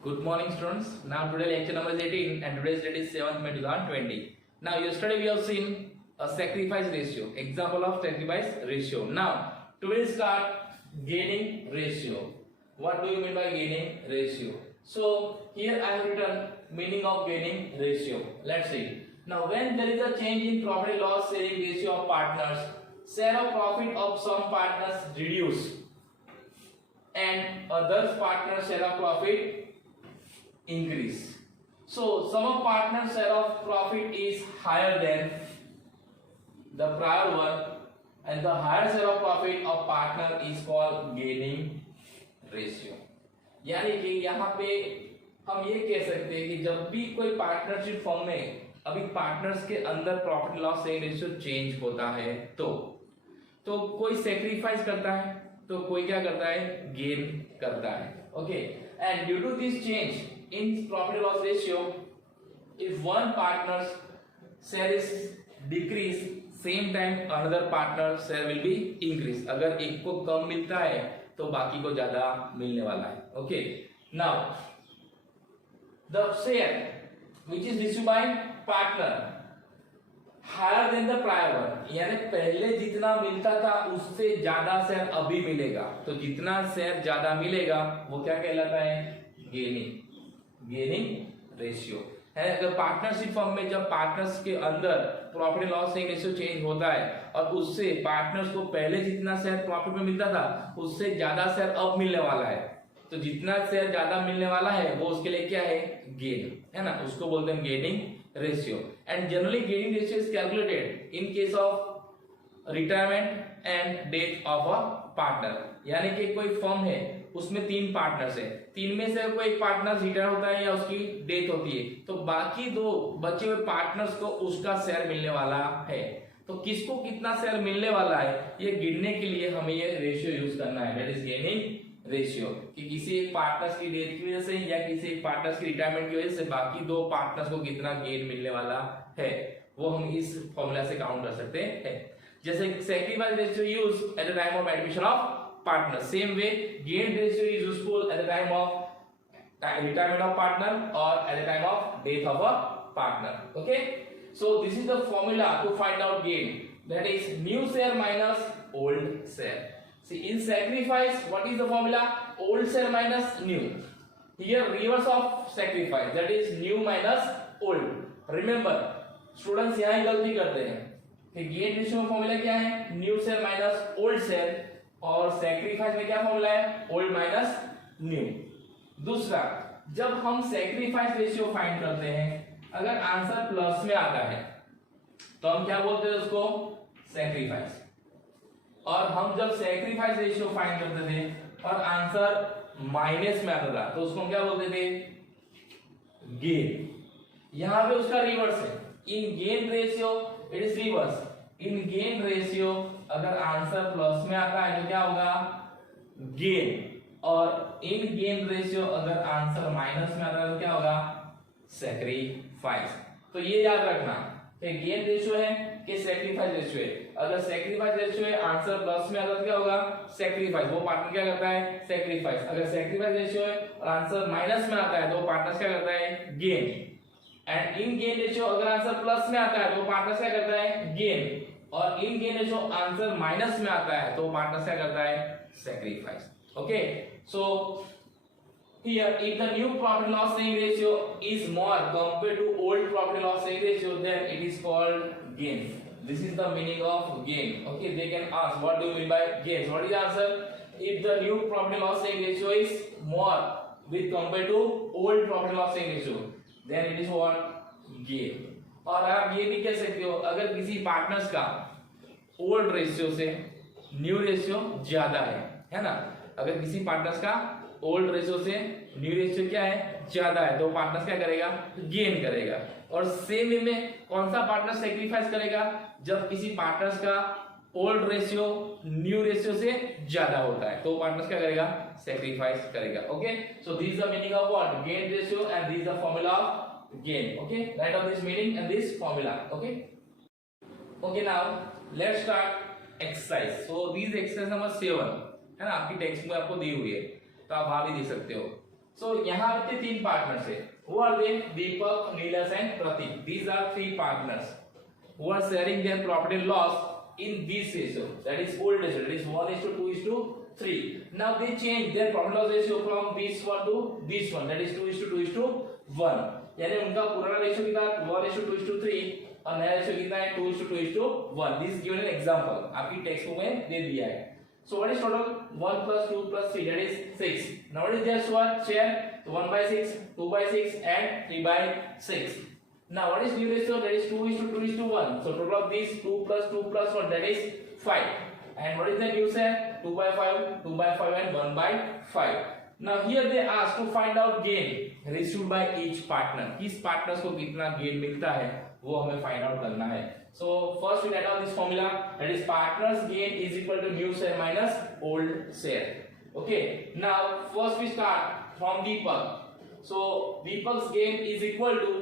Good morning, students. Now today lecture number is 18 and today's date is 7th May 2020. Now yesterday we have seen a sacrifice ratio, example of sacrifice ratio. Now today start gaining ratio. What do you mean by gaining ratio? So here I have written meaning of gaining ratio. Let's see. Now when there is a change in profit and loss sharing ratio of partners, share of profit of some partners reduce and others partners share of profit increase. So sum of partners share of profit is higher than the prior one and the higher share of profit of partner is called gaining ratio. यानी कि यहाँ पे हम ये कह सकते हैं कि जब भी कोई पार्टनरशिप फॉर्म में अभी पार्टनर्स के अंदर profit loss sharing ratio change होता है तो कोई सेक्रीफाइस करता है तो कोई क्या करता है गेन करता है. Okay, and due to this change in profit loss ratio, if one partner's share is decrease, same time another partner's share will be increase. अगर एक को कम मिलता है तो बाकी को ज्यादा मिलने वाला है. Okay, now the share which is received by partner higher than the prior one, यानी पहले जितना मिलता था उससे ज्यादा शेयर अभी मिलेगा, तो जितना शेयर ज्यादा मिलेगा वो क्या कहलाता है? गेनिंग रेशियो है. अगर पार्टनरशिप फॉर्म में जब पार्टनर्स के अंदर profit and loss sharing ratio change होता है और उससे पार्टनर्स को पहले जितना शेयर प्रॉफिट में मिलता था उससे ज्यादा शेयर अब मिलने वाला है, तो जितना शेयर ज्यादा मिलने वाला है वो उसके लिए क्या है? गेन है ना, उसको बोलते हैं gaining ratio. And generally gaining ratio is calculated in case of retirement and death of a partner. यानी कि कोई फर्म है उसमें 3 पार्टनर्स है, 3 में से कोई पार्टनर रिटायर होता है या उसकी डेथ होती है तो बाकी 2 बचे हुए पार्टनर्स को उसका शेयर मिलने वाला है. तो किसको कितना शेयर मिलने वाला है ये गिनने के लिए हमें ये रेशियो यूज करना है, दैट इज गेनिंग रेशियो. कि किसी एक पार्टनर्स की डेथ की वजह से या किसी एक पार्टनर्स की रिटायरमेंट की वजह से बाकी 2 पार्टनर्स को कितना गेन मिलने वाला है वो हम इस फॉर्मूला से काउंट कर सकते हैं. जैसे sacrifice ratio use at the time of admission of partner, same way gain ratio is useful at the time of retirement of partner or at the time of death of a partner. Okay, so this is the formula to find out gain, that is new share minus old share. See, in sacrifice what is the formula? Old share minus new. Here reverse of sacrifice, that is new minus old. Remember students यहाँ गलती करते हैं कि gain ratio में formula क्या है? new share minus old share और सैक्रिफाइस में क्या फॉर्मूला है? Old minus new. दूसरा, जब हम सैक्रिफाइस रेशियो फाइंड करते हैं अगर आंसर प्लस में आता है तो हम क्या बोलते हैं उसको? सैक्रिफाइस. और हम जब सैक्रिफाइस रेशियो फाइंड करते थे और आंसर माइनस में आता था तो उसको हम क्या बोलते थे? गेन. यहां पे उसका रिवर्स है. In gain ratio it is reverse. In gain ratio अगर आंसर प्लस में आता है तो क्या होगा? गेन. और इन गेन रेशियो अगर आंसर माइनस में आता है तो क्या होगा? सैक्रिफाइस. तो ये याद रखना कि गेन रेशियो है कि सैक्रिफाइस रेशियो है. अगर सैक्रिफाइस रेशियो है आंसर प्लस में आता है तो क्या होगा? सैक्रिफाइस. वो पार्टनर क्या करता है? सैक्रिफाइस. अगर सैक्रिफाइस रेशियो है और आंसर माइनस में आता है तो पार्टनर क्या करता है? Gain. And in gain ratio अगर आंसर प्लस में आता है तो पार्टनर क्या करता है? गेन. और in gain ratio answer minus में आता है तो पार्टनर क्या करता है? Sacrifice. Okay, so here if the new profit loss sharing ratio is more compared to old profit loss sharing ratio then it is called gain. This is the meaning of gain. Okay, they can ask what do you mean by gain? So what is the answer? If the new profit loss sharing ratio is more with compared to old profit loss sharing ratio then it is what? Gain. और आप ये भी कह सकते हो अगर किसी पार्टनर्स का ओल्ड रेशियो से न्यू रेशियो ज्यादा है ना, अगर किसी पार्टनर्स का ओल्ड रेशियो से न्यू रेशियो क्या है? ज्यादा है तो पार्टनर्स क्या करेगा? गेन करेगा. और सेम वे में कौन सा पार्टनर सैक्रिफाइस करेगा? जब किसी पार्टनर्स का ओल्ड रेशियो न्यू रेशियो से ज्यादा होता है तो पार्टनर्स क्या करेगा? सैक्रिफाइस करेगा. Okay, so this is the meaning of what? Gain ratio and this is the formula of gain. Okay, write down this meaning and this formula. Okay, now let's start exercise. So these exercise number 7 है ना, आपकी टेक्स्ट में आपको दी हुई है तो आप वहां भी देख सकते हो. सो यहाँ पे तीन पार्टनर्स है. Who are they? Deepak, Nilesh and Pratik. These are three partners who are sharing their profit and loss in this ratio. That is old ratio. That is 1:2:3. Now they change their profit loss ratio from this one to this one. That is 2:2:1. यानी उनका पुराना रेशियो कितना 1:2:3 और नया रेशियो कितना है 2:2:1. This is given an example. आपकी text book में दे दिया है. So what is total? 1 plus 2 plus 3, that is 6. Now what is their share? So 1/6, 2/6 and 3/6. Now what is new ratio? That is 2:2:1. So total of these 2 plus 2 plus 1, that is 5. And what is the new share? 2/5, 2/5 and 1/5. Now here they ask to find out gain received by each partner. किस पार्टनर्स को कितना गेन मिलता है वो हमें find out करना है. So first we write down this formula, that is partners gain is equal to new share minus old share. Okay, now first we start from Deepak. So Deepak's gain is equal to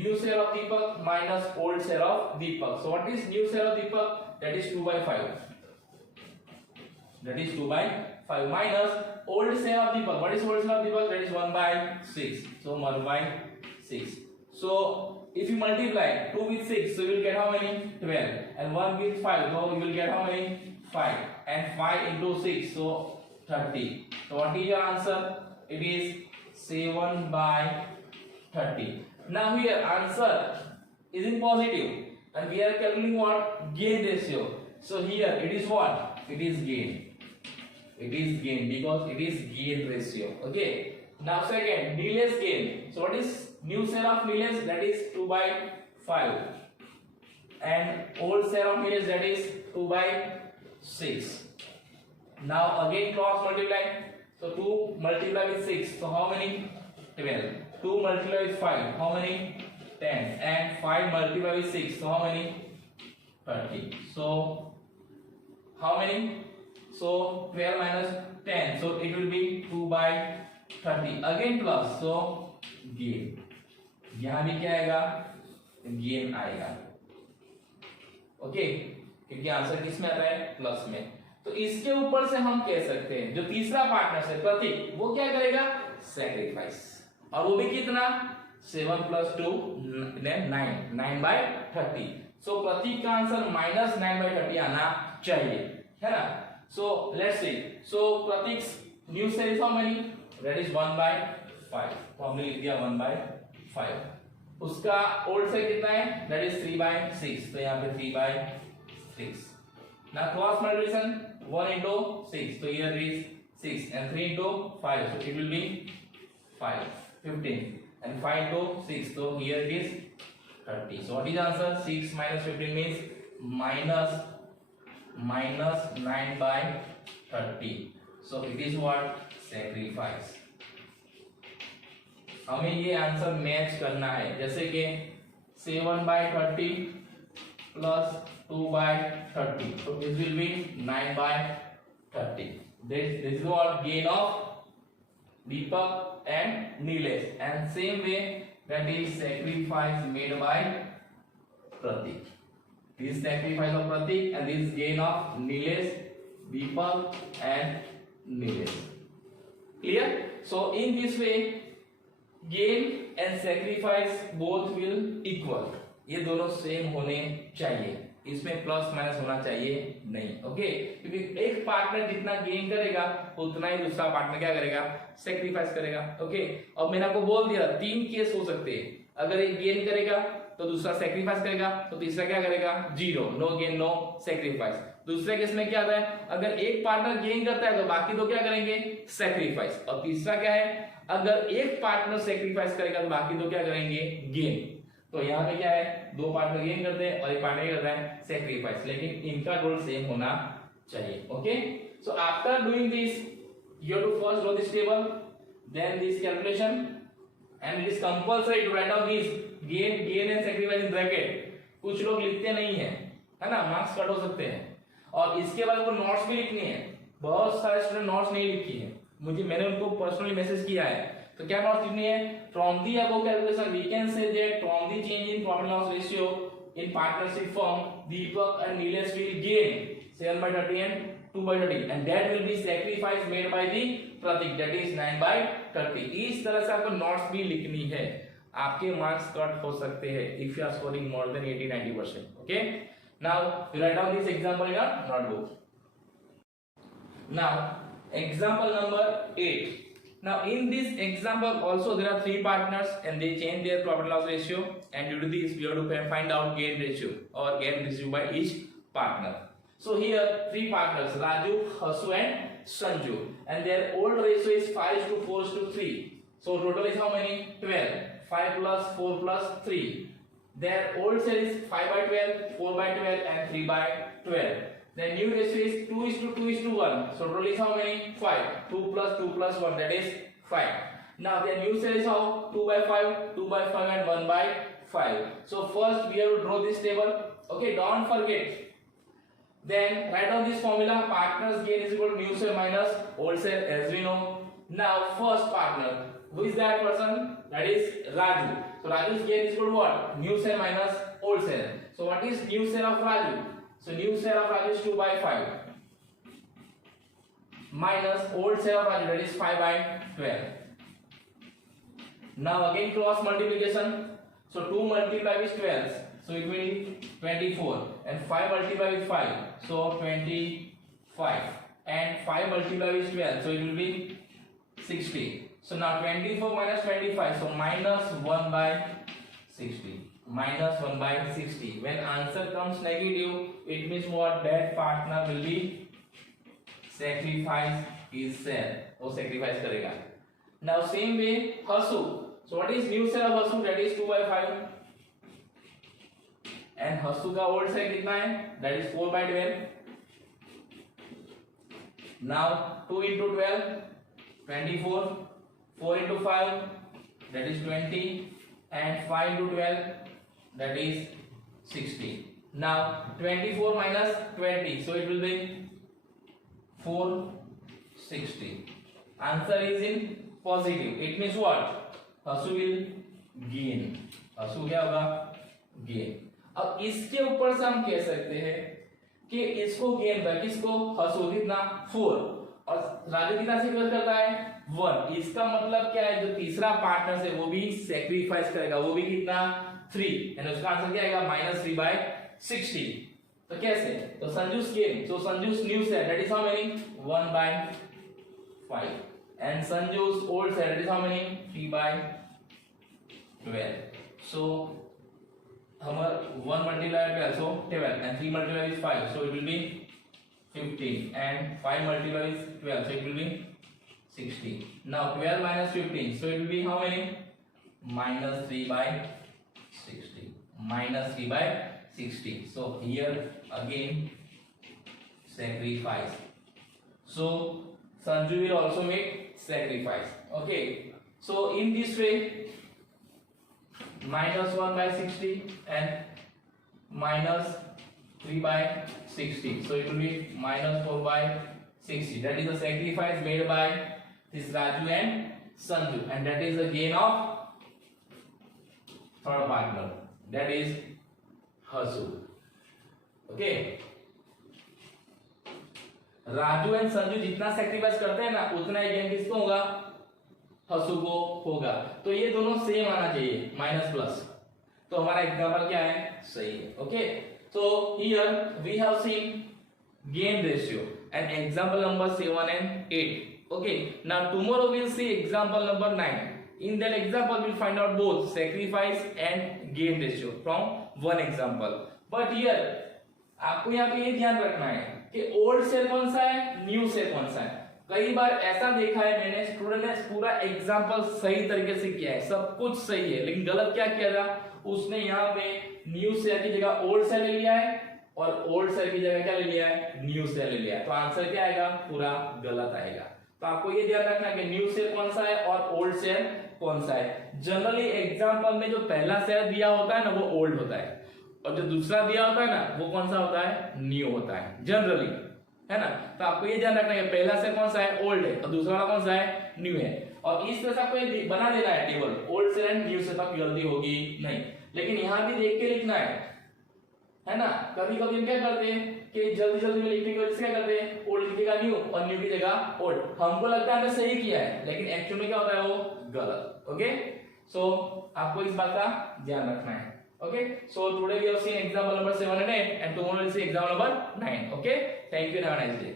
new share of Deepak minus old share of Deepak. So what is new share of Deepak? That is 2/5. That is 2/5 minus old share of Deepak. What is old share of Deepak? That is 1/6. So 1/6. So if you multiply 2 with 6, so you will get how many? 12. And 1 with 5, so you will get how many? 5. And 5 into 6, so 30. So what is your answer? It is 7/30. Now here answer is in positive and we are calculating what? Gain ratio. So here it is what? It is gain. It is gain because it is gain ratio. Okay. Now second, Nilesh gain. So what is new share of Nilesh? That is 2/5. And old share of Nilesh, that is 2/6. Now again cross multiply. So 2 multiply with 6. So how many? 12. 2 multiply with 5. How many? 10. And 5 multiply with 6. So how many? 30. So how many? So 12 minus 10. So it will be 2/30. Again plus. So gain. यहाँ भी क्या आएगा? गेन आएगा. ओके, क्योंकि आंसर किस में आता है? प्लस में. तो इसके ऊपर से हम कह सकते हैं जो तीसरा पार्टनर है प्रतीक, वो क्या करेगा? सैक्रिफाइस. और वो भी कितना? 7 plus 2 9 9/30. सो प्रतीक का आंसर माइनस 9/30 आना चाहिए, है ना? So let's see. So Prateek new share is how many? That is 1/5. तो हमने लिख दिया 1/5. उसका ओल्ड शेयर कितना है? That is 3/6. तो यहाँ पे 3/6. Now cross multiplication 1 into 6. So here is 6 and 3 into 5. So it will be 5, 15 and 5 into 6. So here it is 30. So what is the answer? 6 minus 15 means minus 9/30. So it is what? Sacrifice. हमें ये आंसर मैच करना है. जैसे कि 7/30 plus 2/30. So this will be 9/30. This is what gain of Deepak and Nilesh. And same way that is sacrifice made by Pratik. This is sacrifice of Pratik and this is gain of Nilesh, Deepak and Nilesh. Clear? So in this way gain and sacrifice both will equal. ये दोनों सेम होने चाहिए. इसमें plus minus होना चाहिए नहीं. ओके, क्योंकि एक पार्टनर जितना गेन करेगा उतना ही दूसरा पार्टनर क्या करेगा? सैक्रिफाइस करेगा. ओके, अब मैंने आपको बोल दिया 3 केस हो सकते हैं. अगर एक गेन करेगा तो दूसरा सैक्रिफाइस करेगा, तो तीसरा क्या करेगा? 0. No gain no sacrifice. दूसरे केस में क्या आता है? अगर एक पार्टनर गेन करता है तो बाकी दो क्या करेंगे? सैक्रिफाइस. और तीसरा क्या है? अगर एक पार्टनर सैक्रिफाइस करेगा तो बाकी दो क्या करेंगे? गेन. तो यहाँ पे क्या है? 2 पार्टनर गेन करते हैं और एक पार्टनर क्या करता है? सैक्रिफाइस. लेकिन इनका रोल सेम होना चाहिए. Okay, so after doing this you have to first draw this table, then this calculation, and it is compulsory to write down this gain and sacrifice in bracket. कुछ लोग लिखते नहीं है, है ना? मार्क्स कट हो सकते हैं. और इसके बाद वो नोट्स भी लिखनी है. बहुत सारे स्टूडेंट नोट्स नहीं लिखी है. मैंने उनको पर्सनली मैसेज किया है. तो क्या नोट्स लिखनी है? From the above calculation we can say that from the change in profit loss ratio in partnership firm Deepak and Nilesh will gain 7/30 and 2/30 and that will be sacrifice made by the Prateek that is 9/30। इस तरह से आपको नोट्स भी लिखनी है, आपके marks cut हो सकते हैं if you are scoring more than 80-90%। okay, now you write down this example in your notebook। now example number 8। now in this example also there are three partners and they change their profit loss ratio, and due to this we have to find out gain ratio or gain ratio by each partner। so here three partners Raju, Hasu and Sanju, and their old ratio is 5:4:3। so total is how many? 12। 5 plus 4 plus 3। their old sale is 5/12, 4/12 and 3/12। the new ratio is 2:2:1। so total is how many? 5। 2 plus 2 plus 1, that is 5। now their new sale is how? 2/5, 2/5 and 1/5। so first we have to draw this table। okay, don't forget, then write down this formula, partners gain is equal to new sale minus old sale, as we know। now first partner, who is that person? that is Raju। so Raju's gain is equal to what? new sale minus old sale। so what is new sale of Raju? so new sale of Raju is 2/5 minus old sale of Raju, that is 5/12। now again cross multiplication। so 2 multiplied with 12, so it will be 24, and 5 multiplied with 5, so 25, and 5 multiplied with 12, so it will be 60। so now 24 minus 25, so minus 1/60, minus 1/60। when answer comes negative, it means what? that partner will be sacrifice his sale, वो sacrifice करेगा। now same way Hasu, so what is new sale of Hasu? that is 2/5, and Hasu का old sale कितना है? that is 4/12। now 2 into 12, 24, 4 into 5, that is 20, and 5 into 12, that is 60। now 24 minus 20, so it will be 460। answer is in positive, it means what? Hasu will gain, Hasu क्या होगा? gain। अब इसके ऊपर से हम कह सकते हैं कि इसको गेन होगा, किसको? हसू कितना? 4, और राजू कितना सेक्रीफाइस करता है? 1। इसका मतलब क्या है? जो तीसरा पार्टनर है वो भी सेक्रीफाइस करेगा, वो भी कितना? 3, यानी उसका आंसर क्या आएगा? -3/60। तो कैसे? तो Sanju's gain, so Sanju's new sale, that is how many? 1/5, and Sanju's old sale, that is how many? 3/12। So हमारा 1 multiplied by 12, so 12, and 3 multiplied with 5, so it will be 15, and 5 multiplied with 12, so it will be 60. Now 12 minus 15, so it will be how many? -3/60, -3/60. So here again sacrifice. So Sanju will also make sacrifice. Okay. So in this way, -1/60 and -3/60, so it will be -4/60. That is the sacrifice made by this Raju and Sanju, and that is the gain of third partner, that is Hasu. Okay, Raju एंड संजू जितना सेक्रीफाइस करते हैं ना, उतना ही गेन किसको होगा? हसू को होगा। तो ये दोनों सेम आना चाहिए, माइनस प्लस। तो हमारा एग्जांपल क्या है? सही है। Okay, so here we have seen gain ratio and example number 7 and 8. Okay, now tomorrow we'll see example number 9. In that example we'll find out both sacrifice and gain ratio from one example. But here आपको यहाँ पे ये ध्यान रखना है कि old cell कौन सा है, न्यू सेल कौन सा है। कई बार ऐसा देखा है मैंने, स्टूडेंट ने पूरा एग्जांपल सही तरीके से किया है, सब कुछ सही है, लेकिन गलत क्या किया था, उसने यहाँ पे न्यू सेल की जगह ओल्ड सेल ले लिया है और ओल्ड सेल की जगह क्या ले लिया है? न्यू सेल ले लिया है। तो आंसर क्या आएगा? पूरा गलत आएगा। तो आपको ये ध्यान रखना है कि न्यू सेल कौन सा है और ओल्ड सेल कौन सा है। जनरली एग्जांपल में जो पहला सेल दिया होता है ना, वो ओल्ड होता है, और जो दूसरा दिया होता है ना, वो कौन सा होता है? न्यू होता है जनरली, है ना। तो आपको ये ध्यान रखना है पहला सेल कौन सा है? ओल्ड है, और दूसरा वाला कौन सा है? न्यू है। और इस तरह से आपको ये बना देना है table, old sale and new sale, तक गलती होगी नहीं। लेकिन यहाँ भी देख के लिखना है ना। कभी कभी हम क्या करते हैं, कि जल्दी जल्दी में लिखने की वजह से क्या करते हैं, ओल्ड की जगह न्यू और न्यू की जगह ओल्ड। हमको लगता है हमने सही किया है, लेकिन एक्चुअल में क्या होता है, वो गलत। ओके, सो आपको इस बात का ध्यान रखना है। Okay, so today we have seen example number 7 and 8 and tomorrow we'll see example number 9. Okay, thank you and have a nice day.